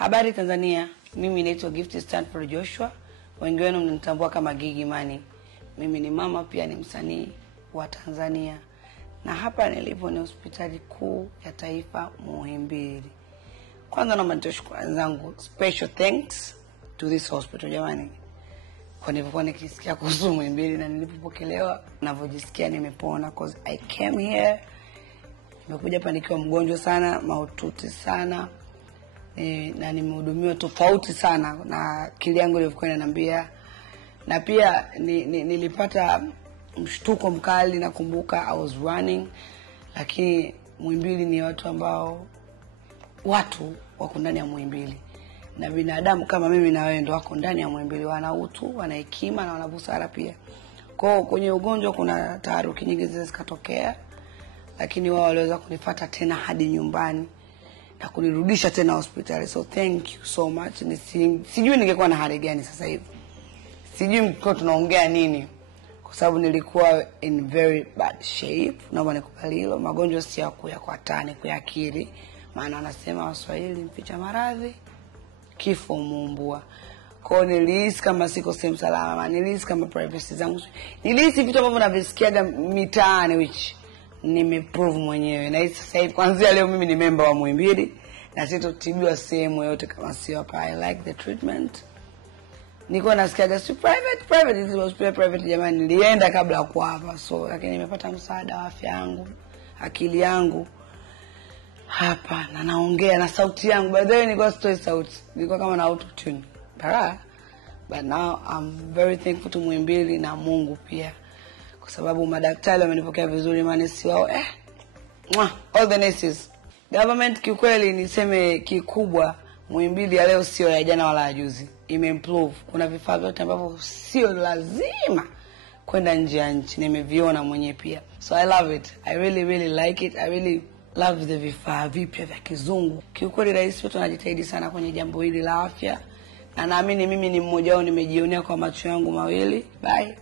Habari Tanzania, mimi naitwa Gift Stanford Joshua, wengi wenu mnanitambua kama Gigy Money. Mimi ni mama pia ni msanii wa Tanzania. Na hapa nilipo ni hospitali kuu ya taifa Muhimbili. Kwanza naomba nitoe shukrani zangu, special thanks to this hospital jamani. Kwa nilivyokuwa nikisikia kuhusu Muhimbili na nilipopokelewa, ninavyojisikia nimepona cause I came here. Nimekuja hapa nikiwa mgonjwa sana, mahututi sana. Na nimehudumiwa tofauti sana na akili yangu ilivyokuwa inaniambia. Na pia nilipata mshtuko mkali, nakumbuka I was running, lakini Muhimbili ni watu ambao watu wako ndani ya Muhimbili. Na binadamu kama mimi na wewe ndio wako ndani ya Muhimbili, wana utu, wana hekima na wana busara pia. Kwa kwenye ugonjwa kuna taharuki nyingi zikatokea, lakini wao waliweza kunifuata tena hadi nyumbani na kunirudisha tena hospitali. So thank you so much. Sijui ningekuwa na hali gani sasa hivi. Sijui mko tunaongea nini kwa sababu nilikuwa in very bad shape. Naomba nikubali hilo. Magonjwa si ya kuyakwatani, kuyakiri. Maana wanasema Waswahili mficha maradhi kifo muumbua. Kwa nilihisi kama siko sehemu salama, nilihisi kama privacy zangu. Nilihisi vitu ambavyo navisikiaga mitaani which nimeprove mwenyewe. Na sasa hivi kuanzia leo mimi ni member wa Muhimbili na sitotibiwa sehemu yote kama sio hapa. I like the treatment. Niko nasikiaga si private is hospital private jamani, nilienda kabla ya kuwa hapa. So lakini nimepata msaada wa afya yangu, akili yangu hapa na naongea na sauti yangu. By the way nilikuwa sitoi sauti, nilikuwa kama na auto tune. But now I'm very thankful to Muhimbili na Mungu pia. Kwa sababu madaktari wamenipokea vizuri, manesi wao all the nurses. Government kiukweli niseme kikubwa Muhimbili ya leo sio ya jana wala juzi. Imeimprove. Kuna vifaa vyote ambavyo sio lazima kwenda nje ya nchi, nimeviona mwenyewe pia. So I love it. I really like it. I really love the vifaa vipya vya kizungu. Kiukweli rais wetu anajitahidi sana kwenye jambo hili la afya. Na naamini mimi ni mmoja wao, nimejionea kwa macho yangu mawili. Bye.